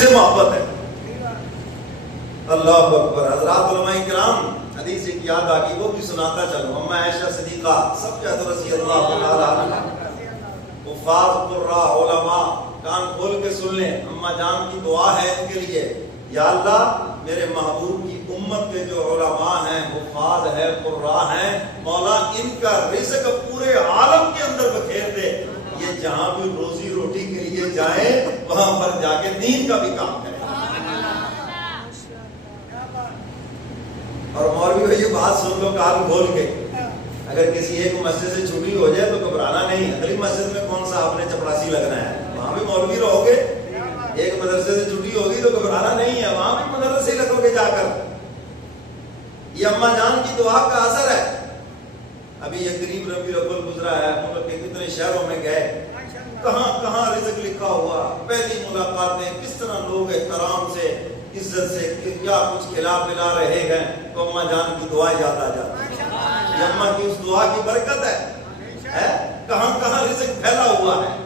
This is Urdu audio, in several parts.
سے محبت ہے. اللہ اکبر. حضرات علماء کرام حدیث ایک یاد آ گئی, وہ بھی سناتا چلوں. اما عائشہ صدیقہ سب کہتے رضی اللہ تعالی عنہ, حفاظ قراء علماء کان کھول کے سن لیں. اما جان کی دعا ہے ان کے لیے, یا اللہ میرے محبوب کی امت کے جو علماء ہیں, حفاظ ہے, قراء ہیں, مولا ان کا رزق پورے عالم کے اندر بکھیر دے. یہ جہاں بھی روزی روٹی کے لیے جائیں وہاں پر جا کے دین کا بھی کام کریں. اور مولوی بھائی یہ بات سن لو کان کھول کے, اگر کسی ایک مسجد سے چھٹی ہو جائے تو گھبرانا نہیں. اگلی مسجد میں کون سا آپ نے چپڑاسی لگنا ہے, وہاں بھی مولوی رہو گے. ایک مدرسے سے چھٹی ہوگی تو گھبرانا نہیں ہے, وہاں بھی مدرسے لگو گے جا کر. یہ اماں جان کی دعا کا اثر ہے. ابھی یہ قریب ربیع الاول گزرا ہے, ملک کے کتنے شہروں میں گئے, کہاں کہاں رزق لکھا ہوا, پہلی ملاقاتیں, کس طرح لوگ احترام سے عزت سے کیا کچھ کھلا پلا رہے ہیں, تو اماں جان کی دعا یاد آ جاتی ہے. یہ اماں کی اس دعا کی برکت ہے. کہاں کہاں رزق پھیلا ہوا ہے,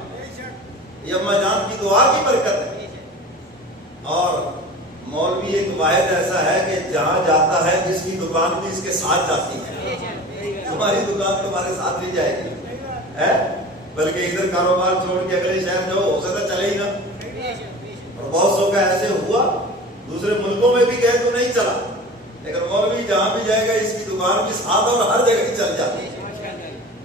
یہ اماں جان کی دعا کی برکت ہے. اور مولوی ایک واحد ایسا ہے کہ جہاں جاتا ہے جس کی دکان بھی اس کے ساتھ جاتی ہے. تمہاری دکان تمہارے ساتھ نہیں جائے گی, بلکہ ادھر کاروبار چھوڑ کے اگلے شہر جاؤ ہو سکتا چلے ہی نہ. اور بہت سو کا ایسے ہوا, دوسرے ملکوں میں بھی گئے تو نہیں چلا, لیکن مولوی جہاں بھی جائے گا اس کی دکان بھی ساتھ اور ہر جگہ ہی چل جاتی ہے.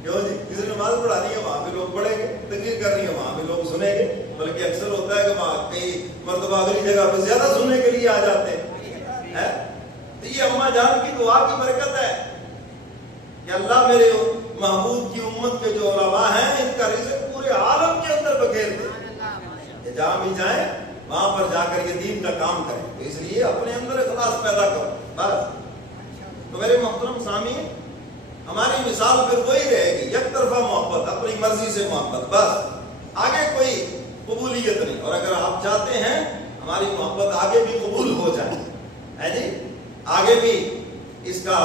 کیوں جی, کسی نے نماز پڑھانی ہے وہاں بھی لوگ پڑھیں گے, تقریر کرنی ہے وہاں بھی لوگ سنیں گے, بلکہ اکثر ہوتا ہے کہ وہاں کئی مرتبہ اگلی جگہ پہ زیادہ سننے کے لیے آ جاتے ہیں. تو یہ اماں جان کی دعا کی برکت ہے کہ اللہ میرے محبوب کی امت کے جو علماء ہیں ان کا رزق پورے عالم کے اندر بکھیر دے, کہ جہاں بھی جائیں وہاں پر جا کر یہ دین کا کام کریں. تو اس لیے اپنے اندر اخلاص پیدا کرو بس. تو میرے محترم سامعین, ہماری مثال پھر وہی رہے گی, یک طرفہ محبت, اپنی مرضی سے محبت, بس آگے کوئی قبولیت نہیں. اور اگر آپ چاہتے ہیں ہماری محبت آگے بھی قبول ہو جائے, ہے جی, آگے بھی اس کا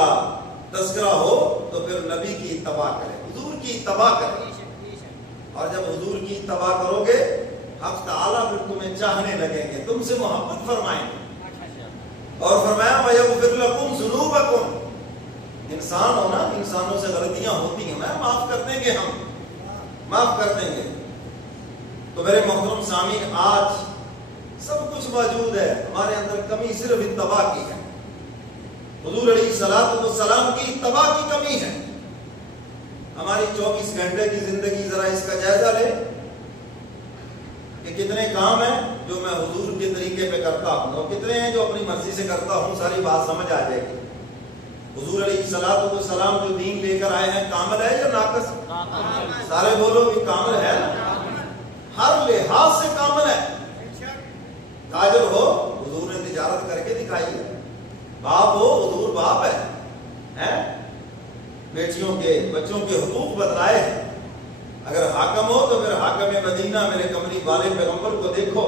تذکرہ ہو, تو پھر نبی کی اتباع کریں, حضور کی اتباع کریں. اور جب حضور کی اتباع کرو گے حق تعالیٰ پھر تمہیں چاہنے لگیں گے, تم سے محبت فرمائیں گے. اور فرمایا وَيَغْفِرْ لَكُمْ ذُنُوبَكُمْ, انسان ہونا, انسانوں سے غلطیاں ہوتی ہیں, میں معاف کر دیں گے, ہم معاف کر دیں گے. تو میرے محترم سامعین, آج سب کچھ موجود ہے, ہمارے اندر کمی صرف اتباع کی ہے. حضور علیہ الصلوۃ والسلام کی اتباع کی کمی ہے. ہماری 24 گھنٹے کی زندگی ذرا اس کا جائزہ لیں کہ کتنے کام ہیں جو میں حضور کے طریقے پہ کرتا ہوں, اور کتنے ہیں جو اپنی مرضی سے کرتا ہوں. ساری بات سمجھ آ جائے گی. حضور علیہ الصلوۃ والسلام جو دین لے کر آئے ہیں کامل ہے یا ناقص؟ سارے بولو بھی کامل ہے, ہر لحاظ سے کامل ہے. تاجر ہو, حضور نے تجارت کر کے دکھائی ہے. باپ ہو, حضور باپ ہے, بیٹیوں کے بچوں کے حقوق بتلائے ہیں. اگر حاکم ہو تو پھر حاکم مدینہ میرے کملی والے پیغمبر کو دیکھو.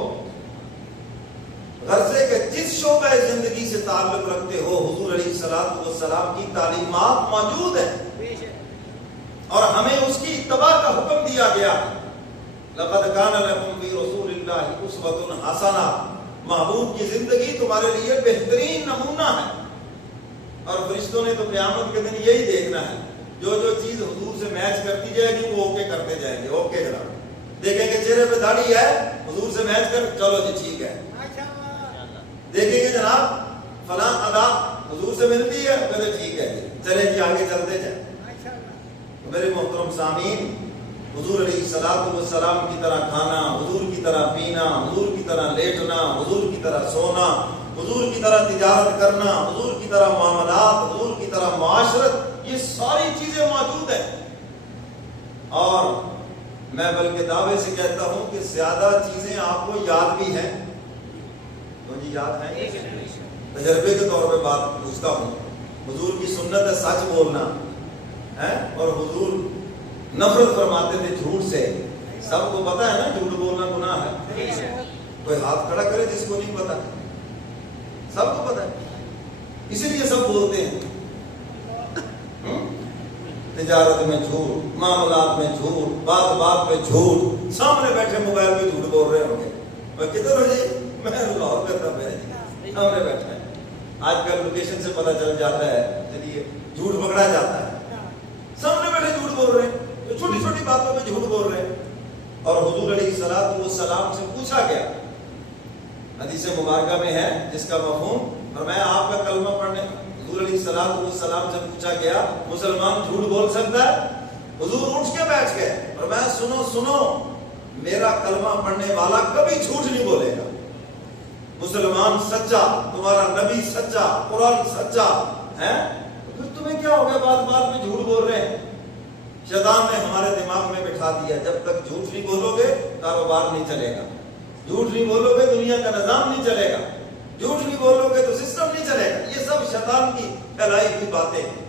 غرضے کے جس شعبہ زندگی سے تعلق رکھتے ہو حضور علیہ الصلوۃ والسلام کی تعلیمات موجود ہیں, اور ہمیں اس کی اتباع کا حکم دیا گیا. لقد کان لکم فی رسول اللہ اسوۃ حسنہ, محبوب کی زندگی تمہارے لیے بہترین نمونہ ہے. اور فرشتوں نے تو قیامت کے دن یہی دیکھنا ہے, جو چیز حضور سے میچ کرتی جائے گی وہ اوکے کرتے جائیں گے. اوکے جناب, دیکھیں گے چہرے پہ داڑھی ہے, حضور سے میچ کر, چلو جی ٹھیک ہے. دیکھیں گے جناب فلاں ادا حضور سے ملتی ہے, کہتے ٹھیک ہے جی, چلے جی آگے چلتے جائیں. تو میرے محترم سامعین, حضور علیہ الصلوۃ والسلام کی طرح کھانا, حضور کی طرح پینا, حضور کی طرح لیٹنا, حضور کی طرح سونا, حضور کی طرح تجارت کرنا, حضور کی طرح معاملات, حضور کی طرح معاشرت, یہ ساری چیزیں موجود ہیں. اور میں بلکہ دعوے سے کہتا ہوں کہ زیادہ چیزیں آپ کو یاد بھی ہیں. تو جی یاد ہیں, تجربے کے طور پہ بات پوچھتا ہوں. حضور کی سنت ہے سچ بولنا, اور حضور نفرت فرماتے تھے جھوٹ سے. سب کو پتا ہے نا جھوٹ بولنا گناہ ہے. کوئی ہاتھ کھڑا کرے جس کو نہیں پتا, سب کو پتا ہے, اسی لیے سب بولتے ہیں. تجارت میں جھوٹ, معاملات میں جھوٹ, بات بات پہ جھوٹ, سامنے بیٹھے موبائل پہ جھوٹ بول رہے ہوں گے. کدھر ہو جائے میں لاہور کا تھا، میں ہم نے بیٹھا ہے. آج کل لوکیشن سے پتہ چل جاتا ہے، چلیے جھوٹ پکڑا جاتا ہے. سامنے بیٹھے جھوٹ بول رہے ہیں، چھوٹی چھوٹی باتوں پہ جھوٹ بول رہے ہیں. اور حضور علیہ الصلوۃ والسلام سے پوچھا گیا، حدیث مبارکہ میں ہے جس کا مفہوم فرمایا آپ کا کلمہ پڑھنے، حضور علیہ الصلوۃ والسلام سے پوچھا گیا مسلمان جھوٹ بول سکتا ہے؟ حضور اٹھ کے بیٹھ گئے، فرمایا سنو سنو، میرا کلمہ پڑھنے والا کبھی جھوٹ نہیں بولے گا. مسلمان سچا، تمہارا نبی سچا، قرآن سچا ہے. تمہیں کیا ہو گیا بات بات میں جھوٹ بول رہے ہیں؟ شیطان نے ہمارے دماغ میں بٹھا دیا جب تک جھوٹ نہیں بولو گے کاروبار نہیں چلے گا، جھوٹ نہیں بولو گے دنیا کا نظام نہیں چلے گا، جھوٹ نہیں بولو گے تو سسٹم نہیں چلے گا. یہ سب شیطان کی پھیلائی ہوئی باتیں ہیں.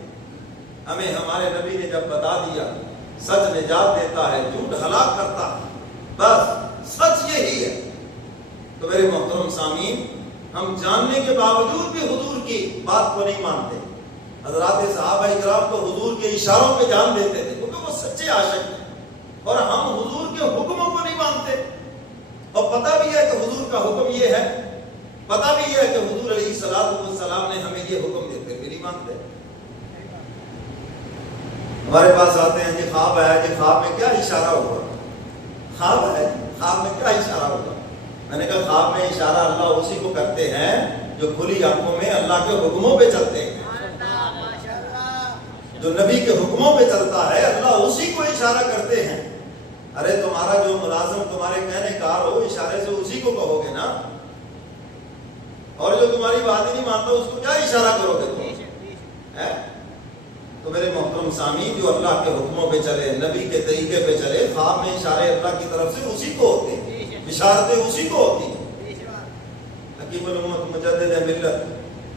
ہمیں ہمارے نبی نے جب بتا دیا سچ نجات دیتا ہے، جھوٹ ہلاک کرتا ہے، بس سچ یہی ہے. تو میرے محترم سامعین، ہم جاننے کے باوجود بھی حضور کی بات کو نہیں مانتے. حضرات صحابہ کرام تو حضور کے اشاروں پہ جان دیتے تھے کیونکہ وہ سچے عاشق ہیں، اور ہم حضور کے حکموں کو نہیں مانتے. اور پتہ بھی ہے کہ حضور کا حکم یہ ہے، پتہ بھی یہ ہے کہ حضور علیہ الصلوۃ والسلام نے ہمیں یہ حکم دیتے پھر نہیں مانتے. ہمارے پاس آتے ہیں جی خواب آیا، جی خواب میں کیا اشارہ ہوا؟ خواب ہے، خواب میں کیا اشارہ ہوا؟ میں نے کہا خواب میں اشارہ اللہ اسی کو کرتے ہیں جو کھلی آنکھوں میں اللہ کے حکموں پہ چلتے ہیں. جو نبی کے حکموں پہ چلتا ہے اللہ اسی کو اشارہ کرتے ہیں. ارے تمہارا جو ملازم تمہارے کہنے کار ہو، اشارے سے اسی کو کہو گے نا. اور جو تمہاری بات ہی نہیں مانتا اس کو کیا اشارہ کرو گے تم؟ تو میرے محترم سامعین، جو اللہ کے حکموں پہ چلے، نبی کے طریقے پہ چلے، خواب میں اشارے اللہ کی طرف سے اسی کو ہوتے ہیں، بشارتیں اسی کو ہوتی ہیں. حکیم الامت مجدد ملت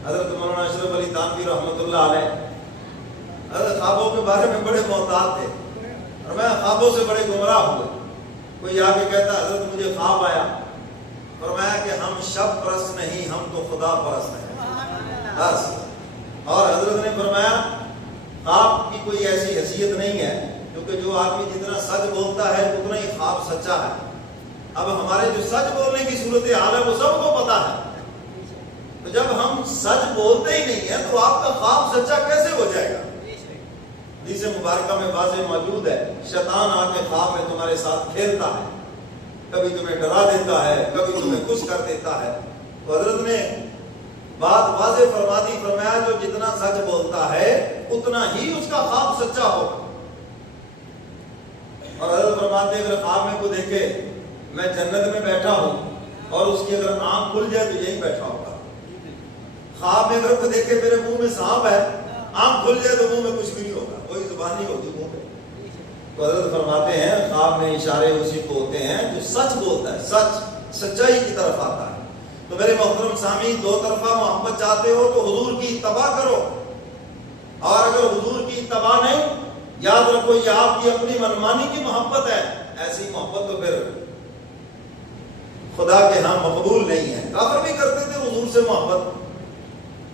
حضرت مولانا اشرف علی تھانوی رحمۃ اللہ علیہ حضرت خوابوں کے بارے میں بڑے محتاط تھے، اور میں خوابوں سے بڑے گمراہ ہوئے. کوئی آ کے کہتا حضرت مجھے خواب آیا، فرمایا کہ ہم شب پرست نہیں، ہم تو خدا پرست ہیں بس. اور حضرت نے فرمایا خواب کی کوئی ایسی حیثیت نہیں ہے، کیونکہ جو آدمی جتنا سچ بولتا ہے اتنا ہی خواب سچا ہے. اب ہمارے جو سچ بولنے کی صورت حال ہے وہ سب کو پتا ہے. تو جب ہم سچ بولتے ہی نہیں ہیں تو آپ کا خواب سچا کیسے ہو جائے گا؟ حدیث مبارکہ میں واضح موجود ہے، شیطان آ کے خواب میں تمہارے ساتھ کھیلتا ہے، کبھی تمہیں ڈرا دیتا ہے، کبھی تمہیں خوش کر دیتا ہے. تو حضرت نے بات واضح فرما دی، فرمایا جو جتنا سچ بولتا ہے اتنا ہی اس کا خواب سچا ہو. اور حضرت فرماتے اگر خواب میں کو دیکھے میں جنت میں بیٹھا ہوں اور اس کی اگر آنکھ کھل جائے تو یہی بیٹھا ہوگا. خواب میں اگر کو دیکھے میرے منہ میں سانپ ہے، آنکھ کھل جائے تو منہ میں کچھ بھی نہیں ہوگا، کوئی زبان نہیں ہوگی منہ میں. تو حضرت فرماتے ہیں خواب میں اشارے اسی کو ہوتے ہیں جو سچ بولتا ہے، سچائی کی طرف آتا ہے. تو میرے محترم سامعین، دو طرفہ محبت چاہتے ہو تو حضور کی اتباع کرو، اور اگر حضور کی اتباع نہیں، یاد رکھو یہ آپ کی اپنی منمانی کی محبت ہے. ایسی محبت تو پھر خدا کے ہاں مقبول نہیں ہے. کافر بھی کرتے تھے حضور سے محبت،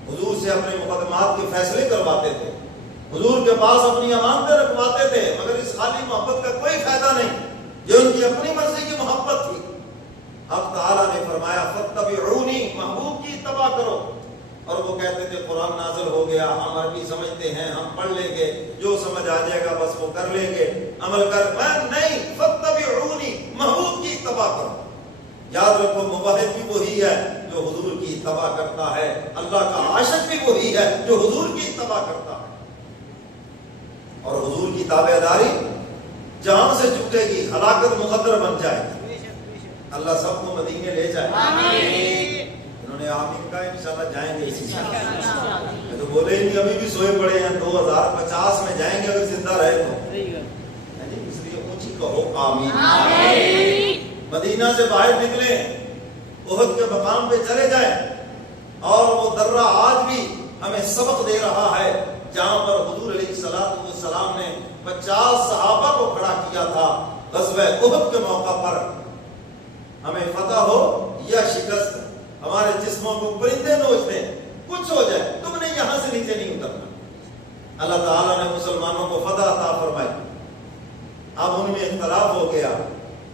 حضور سے اپنے مقدمات کے فیصلے کرواتے تھے، حضور کے پاس اپنی امانتیں رکھواتے تھے، مگر اس خالی محبت کا کوئی فائدہ نہیں، یہ ان کی اپنی مرضی کی محبت تھی. حق تعالیٰ نے فرمایا فاتبعونی، محبوب کی اتباع کرو. اور وہ کہتے تھے قرآن نازل ہو گیا، ہم عربی سمجھتے ہیں، ہم پڑھ لیں گے، جو سمجھ آ جائے گا بس وہ کر لیں گے، عمل کر. میں نہیں، فاتبعونی، محبوب کی اتباع کرو. یاد رکھو موحد بھی وہی ہے جو حضور کی اتباع کرتا ہے، اللہ کا عاشق بھی وہی ہے جو حضور کی اتباع کرتا ہے. اور حضور کی تابعداری جان سے چھوٹے گی، ہلاکت مقدر بن جائے گی. اللہ سب کو مدینے لے جائے. انہوں نے آمین کہا، انشاءاللہ جائیں گے اسی سال. تو بولے ہی نہیں، ابھی بھی سوئے پڑے ہیں، 2050 میں جائیں گے اگر زندہ رہے تو. اس لیے اونچی کہو آمین. مدینہ سے باہر نکلیں، احد کے مقام پہ چلے جائیں، اور وہ درہ آج بھی ہمیں سبق دے رہا ہے جہاں پر حضور علیہ الصلوۃ والسلام نے 50 صحابہ کو کھڑا کیا تھا غزوہ احد کے موقع پر. ہمیں فتح ہو یا شکست، ہمارے جسموں کو پرندے نوچ دیں، کچھ ہو جائے، تم نے یہاں سے نیچے نہیں اترنا. اللہ تعالیٰ نے مسلمانوں کو فتح عطا فرمائی. اب ان میں اختلاف ہو گیا،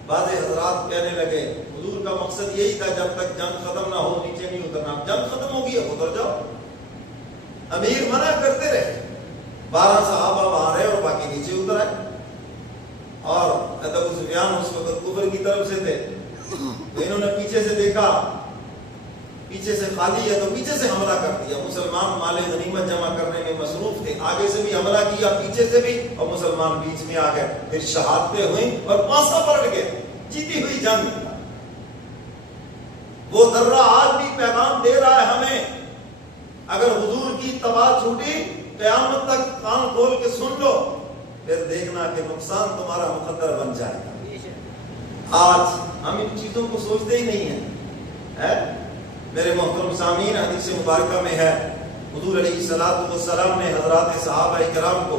بعض حضرات کہنے لگے حضور حضور کا مقصد یہی تھا جب تک جنگ ختم نہ ہو نیچے نہیں اترنا. اب جنگ ختم ہو گئی اب اتر جاؤ. امیر منع کرتے رہے. 12 صحابہ وہاں رہے اور باقی نیچے اتر آئے. اور ابو سفیان اس وقت کفر کی طرف سے تھے تو انہوں نے پیچھے سے دیکھا پیچھے سے خالی ہے تو پیچھے سے حملہ کر دیا. مسلمان مال غنیمت جمع کرنے میں مصروف تھے. آگے سے بھی حملہ کیا پیچھے سے بھی اور مسلمان بیچ میں آ گئے. پھر شہادتیں ہوئیں اور پانسا پلٹ گئے. جیتی ہوئی جنگ. وہ درہ آج بھی پیغام دے رہا ہے ہمیں. اگر حضور کی اتباع چھوٹی قیامت تک کان کھول کے سن لو پھر دیکھنا کہ نقصان تمہارا مقدر بن جائے گا. آج ہم ان چیزوں کو سوچتے ہی نہیں ہیں. میرے محترم سامعین حدیث مبارکہ میں ہے حضور علیہ الصلوۃ والسلام نے حضرات صحابہ کرام کو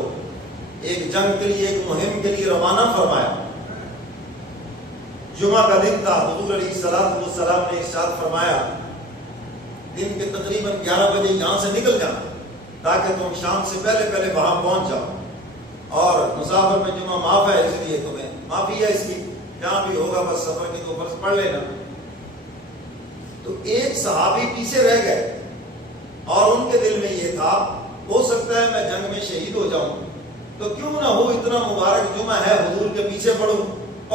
ایک جنگ کے لیے ایک مہم کے لیے روانہ فرمایا. جمعہ کا دن تھا. حضور علیہ الصلوۃ والسلام نے ارشاد فرمایا دن کے تقریباً 11 بجے یہاں سے نکل جانا تاکہ تم شام سے پہلے پہلے وہاں پہنچ جاؤ. اور مسافر میں جمعہ معاف ہے اس لیے تمہیں معافی ہے اس کی. جہاں بھی ہوگا بس سفر کی 2 فرض پڑھ لینا. تو ایک صحابی پیچھے رہ گئے اور ان کے دل میں یہ تھا ہو سکتا ہے میں جنگ میں شہید ہو جاؤں تو کیوں نہ ہو اتنا مبارک جمعہ ہے حضور کے پیچھے پڑھوں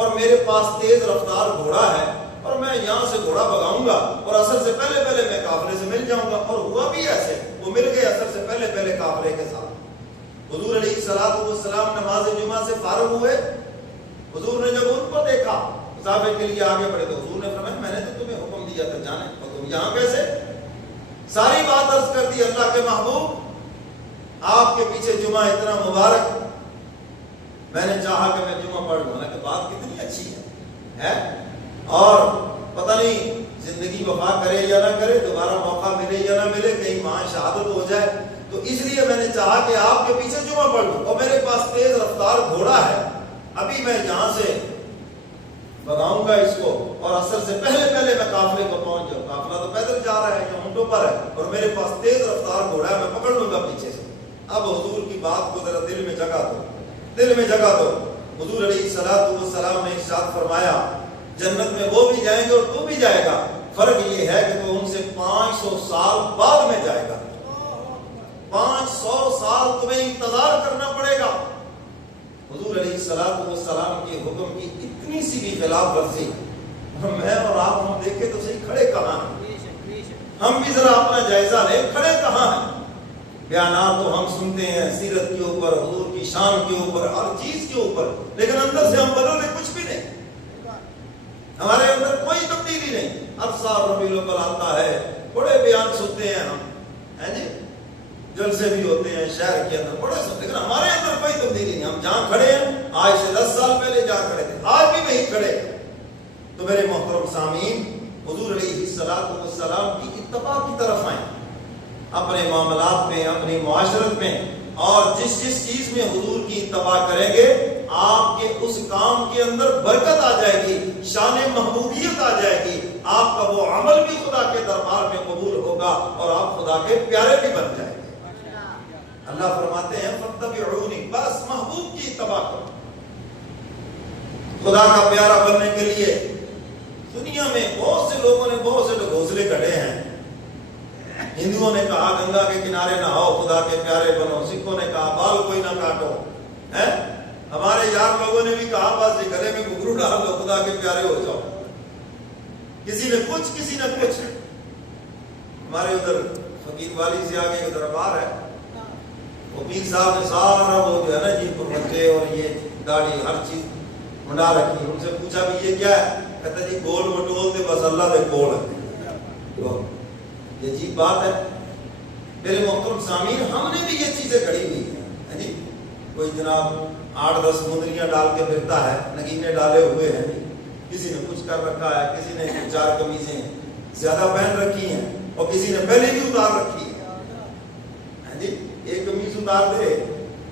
اور میرے پاس تیز رفتار گھوڑا ہے اور میں یہاں سے گھوڑا بگاؤں گا اور عصر سے پہلے پہلے میں قافلے سے مل جاؤں گا. اور ہوا بھی ایسے. وہ مل گئے عصر سے پہلے پہلے قافلے کے ساتھ. حضور علیہ الصلوۃ والسلام نماز جمعہ سے فارغ ہوئے. حضور نے جب ان کو دیکھا مسافر کے لیے آگے بڑھے تو حضور نے فرمایا میں نے تو تمہیں حکم دیا تھا جانے اور تم یہاں کیسے. ساری بات عرض کر دی. اللہ کے محبوب آپ کے پیچھے جمعہ اتنا مبارک میں نے چاہا کہ میں جمعہ پڑھ لوں. کہ بات کتنی اچھی ہے اور پتہ نہیں زندگی وفا کرے یا نہ کرے دوبارہ موقع ملے یا نہ ملے کہیں وہاں شہادت ہو جائے تو اس لیے میں نے چاہا کہ آپ کے پیچھے جمعہ پڑھ لوں اور میرے پاس تیز رفتار گھوڑا ہے ابھی میں یہاں سے بگاؤں گا اس کو اور عصر سے پہلے پہلے میں قافلے کو پہنچ جاؤں. قافلہ تو پیدل جا رہا ہے یا اونٹوں پر ہے اور میرے پاس تیز رفتار گھوڑا ہے میں پکڑ لوں گا پیچھے سے. اب حضور کی بات کو ذرا دل میں جگہ دو. دل میں جگہ دو. حضور علیہ الصلوۃ والسلام نے ارشاد فرمایا جنت میں وہ بھی جائیں گے اور تو بھی جائے گا. فرق یہ ہے کہ تو ان سے 500 سال بعد میں جائے گا. 500 سال تمہیں انتظار کرنا پڑے گا. حضور علیہ الصلوۃ والسلام کے حکم کی اتنی سی بھی خلاف ورزی میں اور آپ ہم دیکھیں تو صحیح کھڑے کہاں ہیں. ہم بھی ذرا اپنا جائزہ لیں کھڑے کہاں ہیں. بیانات تو ہم سنتے ہیں سیرت کے اوپر حضور کی شان کے اوپر ہر چیز کے اوپر لیکن اندر سے ہم بدلتے کچھ بھی نہیں. ہمارے اندر کوئی تبدیلی نہیں. ہر سال ربیع الاول آتا ہے بڑے بیان سنتے ہیں ہم جی جلسے بھی ہوتے ہیں شہر کے اندر بڑے سنتے لیکن ہمارے اندر کوئی تبدیلی نہیں. ہم جہاں کھڑے ہیں آج سے 10 سال پہلے جہاں کھڑے تھے آج بھی وہیں کھڑے. تو میرے محترم سامعین حضور علیہ الصلوۃ والسلام کی اتباع کی طرف آئیں اپنے معاملات میں اپنی معاشرت میں اور جس چیز میں حضور کی اتباع کریں گے آپ کے اس کام کے اندر برکت آ جائے گی شان محبوبیت آ جائے گی. آپ کا وہ عمل بھی خدا کے دربار میں قبول ہوگا اور آپ خدا کے پیارے بھی بن جائیں گے. اللہ فرماتے ہیں فاتبعونی بس محبوب کی اتباع کرو. خدا کا پیارا بننے کے لیے دنیا میں بہت سے لوگوں نے بہت سے ڈھوسلے کڑے ہیں. ہندوؤں نے کہا گنگا کے کنارے نہ آؤ خدا کے پیارے بنو. سکھوں نے کہا بال کوئی نہ کاٹو. ہمارے یار لوگوں نے بھی کہا بس یہ گلے میں گھنگرو ڈال دو خدا کے پیارے ہو جاؤ. کسی نے کچھ کسی نے کچھ. ہمارے ادھر فقیر والی سے آگے ایک دربار ہے وہ پیر صاحب نے سارا وہ جو ہے نا جی پرمچے اور یہ داڑھی ہر چیز منڈا رکھی. ان سے پوچھا بھی یہ کیا ہے کہتا جی گول مٹول دے بس اللہ دے کول ہے. یہ عجیب بات ہے. میرے محترم سامعین ہم نے بھی یہ چیزیں گھڑی ہوئی ہیں جی. کوئی جناب 8-10 مندریاں ڈال کے پھرتا ہے نگینے ڈالے ہوئے ہیں. کسی نے کچھ کر رکھا ہے کسی نے 4 قمیصیں زیادہ پہن رکھی ہیں اور کسی نے پہلے بھی اتار رکھی ہے جی. ایک قمیص اتار دے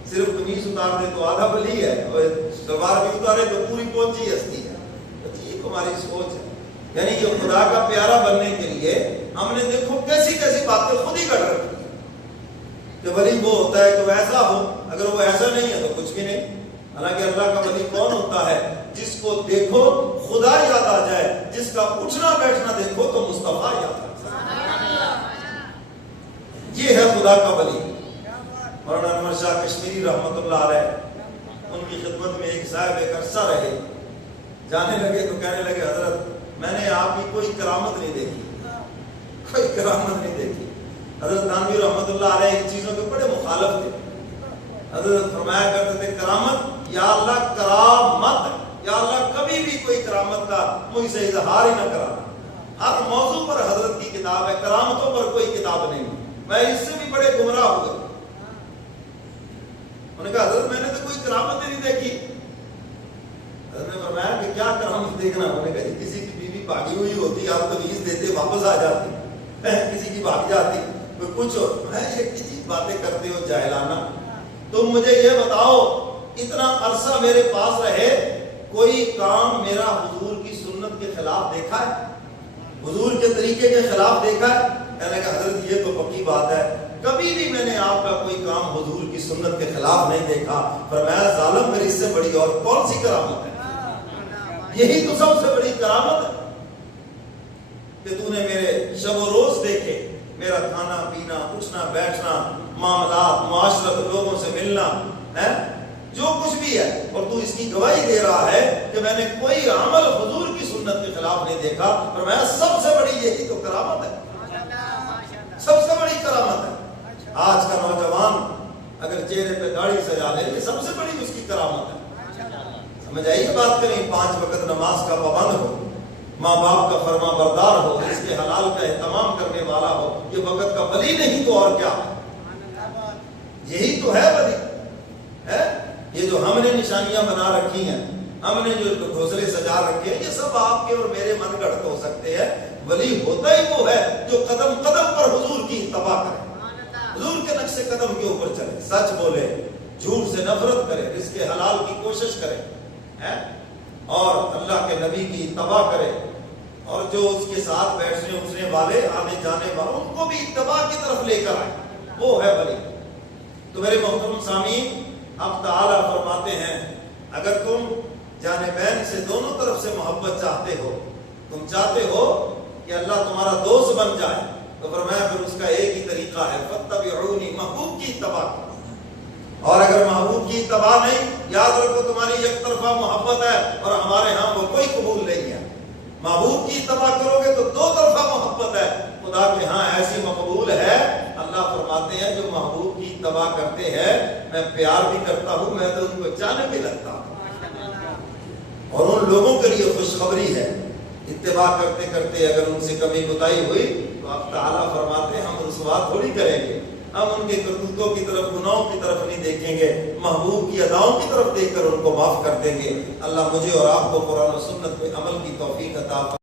صرف قمیص اتار دے تو آدھا بلی ہے اور سلوار بھی اتارے تو پوری پہنچی ہستی ہے. یہ ہماری سوچ ہے. یعنی کہ خدا کا پیارا بننے کے لیے ہم نے دیکھو کیسی کیسی باتیں خود ہی کر رکھی کہ ولی وہ ہوتا ہے تو ایسا ہو. اگر وہ ایسا نہیں ہے تو کچھ بھی نہیں. حالانکہ اللہ کا ولی کون ہوتا ہے؟ جس کو دیکھو خدا یاد آ جائے، جس کا اٹھنا بیٹھنا دیکھو تو مصطفیٰ یاد آ جائے۔ یہ ہے خدا کا ولی۔ مولانا انور شاہ کشمیری رحمت اللہ علیہ، ان کی خدمت میں ایک صاحب ایک عرصہ رہے، جانے لگے تو کہنے لگے حضرت میں نے آپ کی کوئی کرامت نہیں دیکھی، کوئی کرامت نہیں دیکھی۔ حضرت تھانوی رحمت اللہ علیہ ان چیزوں کے بڑے مخالف تھے۔ حضرت فرمایا کرتے تھے کرامت یا اللہ کرامت، یا اللہ کبھی بھی کوئی کرامت کا مجھ سے اظہار ہی نہ کرانا۔ ہر موضوع پر حضرت کی کتاب ہے، کرامتوں پر کوئی کتاب نہیں۔ میں اس سے بھی بڑے گمراہ ہوئے۔ انہوں نے کہا حضرت میں نے تو کوئی کرامت نہیں دیکھی۔ حضرت نے فرمایا کہ کیا کرامت دیکھنا؟ انہوں نے کہا کسی کی بیوی بھاگی ہوئی ہوتی، آپ تویز دیتے واپس آ جاتی، کسی کی بھاگ جاتی، کوئی کچھ ہو، یہ کسی باتیں کرتے ہو جاہلانہ۔ تم مجھے یہ بتاؤ اتنا عرصہ میرے پاس رہے، کوئی کام میرا حضور کی سنت کے خلاف دیکھا ہے؟ حضور کے طریقے کے خلاف دیکھا ہے؟ کہنے کہ حضرت یہ تو پکی بات ہے، کبھی بھی میں نے آپ کا کوئی کام حضور کی سنت کے خلاف نہیں دیکھا۔ فرمایا ظالم میری اس سے بڑی اور کون سی کرامت ہے؟ یہی تو سب سے بڑی کرامت ہے کہ تو نے میرے شب و روز دیکھے، میرا کھانا پینا، اٹھنا بیٹھنا، معاملات، معاشرت، لوگوں سے ملنا ہے، جو کچھ بھی ہے، اور تو اس کی گواہی دے رہا ہے کہ میں نے کوئی عمل حضور کی سنت کے خلاف نہیں دیکھا۔ اور میں سب سے بڑی یہی تو کرامت ہے، سب سے بڑی کرامت ہے۔ آج کا نوجوان اگر چہرے پہ داڑھی سجا لے، یہ سب سے بڑی اس کی کرامت ہے۔ سمجھ آئی کہ بات کریں؟ 5 وقت نماز کا پابند ہو، ماں باپ کا فرما بردار ہو، اس کے حلال کا اہتمام کرنے والا ہو، یہ وقت کا ولی نہیں تو اور کیا ہے؟ یہی تو ہے ولی ہے۔ یہ جو ہم نے نشانیاں بنا رکھی ہیں، ہم نے جو گھونسلے سجا رکھے ہیں، یہ سب آپ کے اور میرے من گھڑت ہو سکتے ہیں۔ ولی ہوتا ہی وہ ہے جو قدم قدم پر حضور کی اتباع کرے، حضور کے نقش قدم کے اوپر چلے، سچ بولے، جھوٹ سے نفرت کرے، رزق حلال کی کوشش کرے، اور اللہ کے نبی کی اتباع کرے، اور جو اس کے ساتھ بیٹھنے اٹھنے والے، آنے جانے والے، ان کو بھی اتباع کی طرف لے کر آئے، وہ ہے ولی۔ تو میرے محترم سامعین، اب تعالیٰ فرماتے ہیں اگر تم جانبین سے دونوں طرف سے محبت چاہتے ہو، تم چاہتے ہو کہ اللہ تمہارا دوست بن جائے، تو فرمایا پھر اس کا ایک ہی طریقہ ہے، فاتبعونی، محبوب کی اتباع کرو۔ اور اگر محبوب کی اتباع نہیں، یاد رکھو تمہاری یک طرفہ محبت ہے اور ہمارے ہاں وہ کوئی قبول نہیں ہے۔ محبوب کی اتباع کرو گے تو 2 طرفہ محبت ہے، خدا کے ہاں ایسی مقبول ہے۔ اللہ فرماتے ہیں جو محبوب کی اتباع کرتے ہیں میں پیار بھی کرتا ہوں، میں تو ان کو چاہنے بھی لگتا ہوں۔ اور ان لوگوں کے لیے خوشخبری ہے، اتباع کرتے کرتے اگر ان سے کمی کوتاہی ہوئی تو اب تعالیٰ فرماتے ہیں ہم رسوا تھوڑی کریں گے، ہم ان کے کرتوتوں کی طرف، گناہوں کی طرف نہیں دیکھیں گے، محبوب کی اداؤں کی طرف دیکھ کر ان کو معاف کر دیں گے۔ اللہ مجھے اور آپ کو قرآن و سنت پہ عمل کی توفیق عطا فرمائے۔